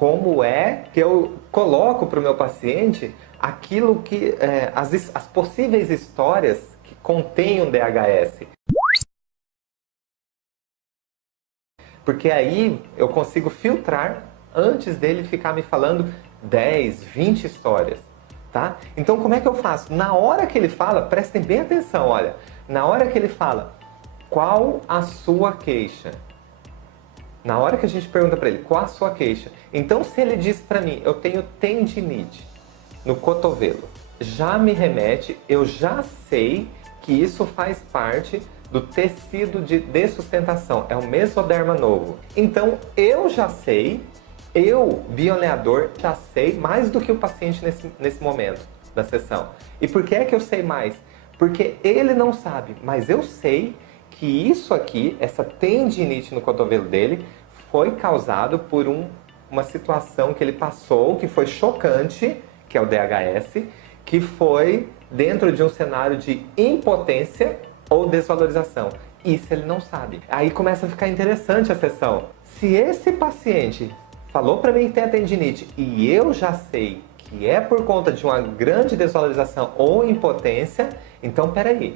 como é que eu coloco para o meu paciente aquilo que as possíveis histórias que contêm um DHS. Porque aí eu consigo filtrar antes dele ficar me falando 10, 20 histórias, tá? Então como é que eu faço? Na hora que ele fala, prestem bem atenção, olha. Na hora que ele fala, qual a sua queixa? Na hora que a gente pergunta para ele, qual a sua queixa? Então se ele diz para mim, eu tenho tendinite no cotovelo, já me remete, eu já sei que isso faz parte do tecido de dessustentação, é o mesoderma novo. Então eu já sei, eu, bioneador, já sei mais do que o paciente nesse momento da sessão. E por que é que eu sei mais? Porque ele não sabe, mas eu sei que isso aqui, essa tendinite no cotovelo dele, foi causado por uma situação que ele passou, que foi chocante, que é o DHS, que foi dentro de um cenário de impotência ou desvalorização. Isso ele não sabe. Aí começa a ficar interessante a sessão. Se esse paciente falou para mim que tem a tendinite e eu já sei que é por conta de uma grande desvalorização ou impotência, então peraí.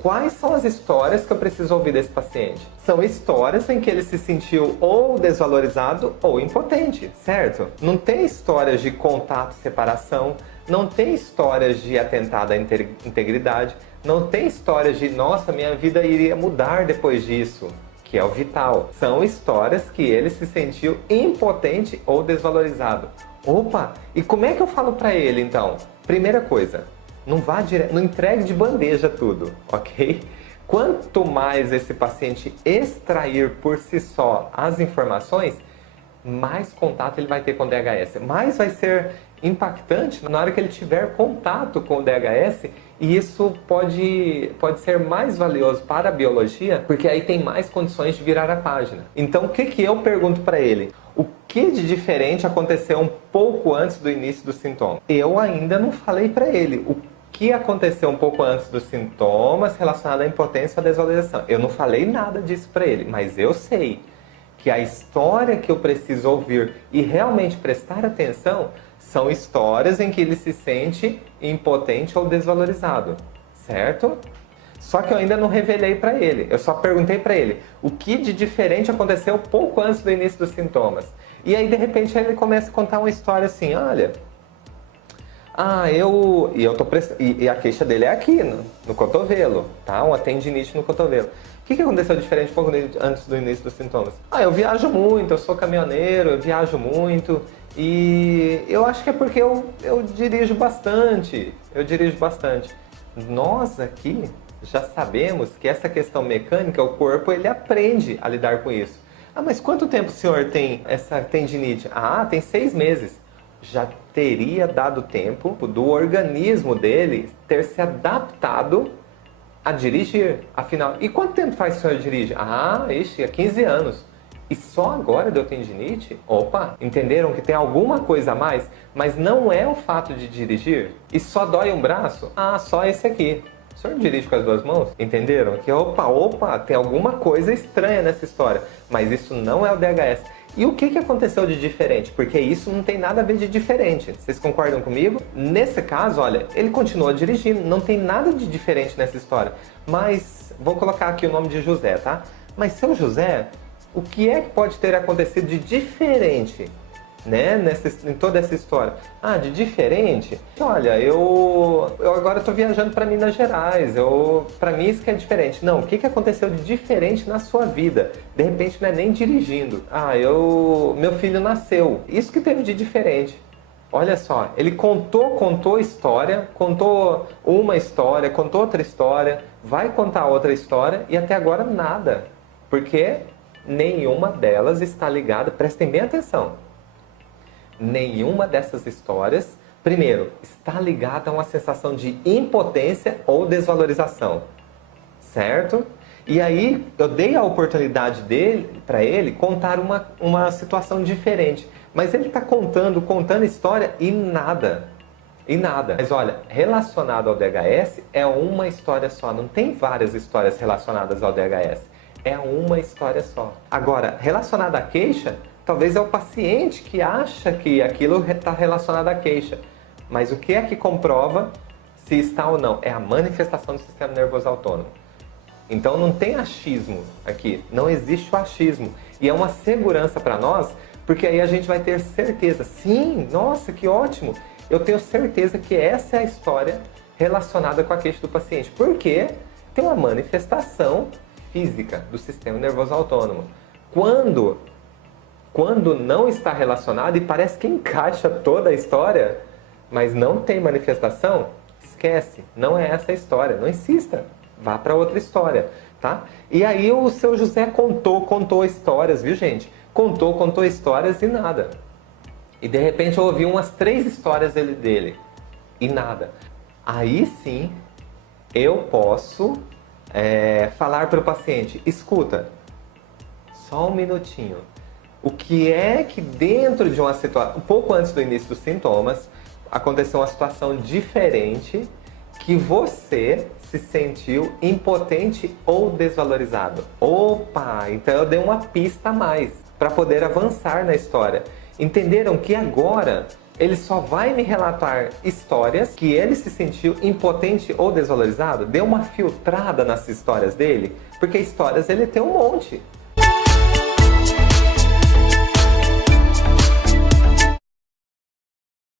Quais são as histórias que eu preciso ouvir desse paciente? São histórias em que ele se sentiu ou desvalorizado ou impotente, certo? Não tem histórias de contato e separação, não tem histórias de atentado à integridade, não tem histórias de, nossa, minha vida iria mudar depois disso, que é o vital. São histórias que ele se sentiu impotente ou desvalorizado. Opa, e como é que eu falo para ele então? Primeira coisa, não entregue de bandeja tudo, ok? Quanto mais esse paciente extrair por si só as informações, mais contato ele vai ter com o DHS. Mais vai ser impactante na hora que ele tiver contato com o DHS, e isso pode ser mais valioso para a biologia, porque aí tem mais condições de virar a página. Então o que eu pergunto para ele? O que de diferente aconteceu um pouco antes do início do sintoma? Eu ainda não falei para ele o que aconteceu um pouco antes dos sintomas relacionados à impotência ou à desvalorização. Eu não falei nada disso para ele, mas eu sei que a história que eu preciso ouvir e realmente prestar atenção são histórias em que ele se sente impotente ou desvalorizado, certo? Só que eu ainda não revelei para ele, eu só perguntei para ele o que de diferente aconteceu pouco antes do início dos sintomas. E aí de repente ele começa a contar uma história assim, olha, e a queixa dele é aqui, no cotovelo, tá? Uma tendinite no cotovelo. O que aconteceu diferente pouco antes do início dos sintomas? Eu viajo muito, eu sou caminhoneiro, eu viajo muito e eu acho que é porque eu dirijo bastante, Nós aqui já sabemos que essa questão mecânica, o corpo ele aprende a lidar com isso. Mas quanto tempo o senhor tem essa tendinite? Tem 6 meses. Já teria dado tempo do organismo dele ter se adaptado a dirigir. Afinal, e quanto tempo faz que o senhor dirige? Há 15 anos. E só agora deu tendinite? Opa, entenderam que tem alguma coisa a mais? Mas não é o fato de dirigir? E só dói um braço? Só esse aqui. O senhor dirige com as 2 mãos? Entenderam? Que opa, tem alguma coisa estranha nessa história. Mas isso não é o DHS. E o que aconteceu de diferente? Porque isso não tem nada a ver de diferente. Vocês concordam comigo? Nesse caso, olha, ele continua dirigindo, não tem nada de diferente nessa história. Mas, vou colocar aqui o nome de José, tá? Mas seu José, o que é que pode ter acontecido de diferente, né, em toda essa história? De diferente? Olha, eu agora estou viajando para Minas Gerais, para mim isso que é diferente. Não, o que aconteceu de diferente na sua vida? De repente não é nem dirigindo. Meu filho nasceu, isso que teve de diferente. Olha só, ele contou história, contou uma história, contou outra história, vai contar outra história e até agora nada. Porque nenhuma delas está ligada, prestem bem atenção. Nenhuma dessas histórias, primeiro, está ligada a uma sensação de impotência ou desvalorização, certo? E aí, eu dei a oportunidade para ele contar uma situação diferente. Mas ele está contando história e nada. Mas olha, relacionado ao DHS é uma história só, não tem várias histórias relacionadas ao DHS. É uma história só. Agora, relacionada à queixa, Talvez é o paciente que acha que aquilo está relacionado à queixa. Mas o que é que comprova se está ou não? É a manifestação do sistema nervoso autônomo. Então não tem achismo aqui, não existe o achismo. E é uma segurança para nós, porque aí a gente vai ter certeza. Sim, nossa, que ótimo! Eu tenho certeza que essa é a história relacionada com a queixa do paciente. Porque tem uma manifestação física do sistema nervoso autônomo. Quando não está relacionado e parece que encaixa toda a história, mas não tem manifestação, esquece, não é essa a história, não insista, vá para outra história, tá? E aí o seu José contou histórias, viu gente? Contou histórias e nada. E de repente eu ouvi umas 3 histórias dele e nada. Aí sim eu posso falar para o paciente, escuta, só um minutinho. O que é que dentro de uma situação, um pouco antes do início dos sintomas, aconteceu uma situação diferente que você se sentiu impotente ou desvalorizado? Opa, então eu dei uma pista a mais para poder avançar na história. Entenderam que agora ele só vai me relatar histórias que ele se sentiu impotente ou desvalorizado? Deu uma filtrada nas histórias dele? Porque histórias ele tem um monte.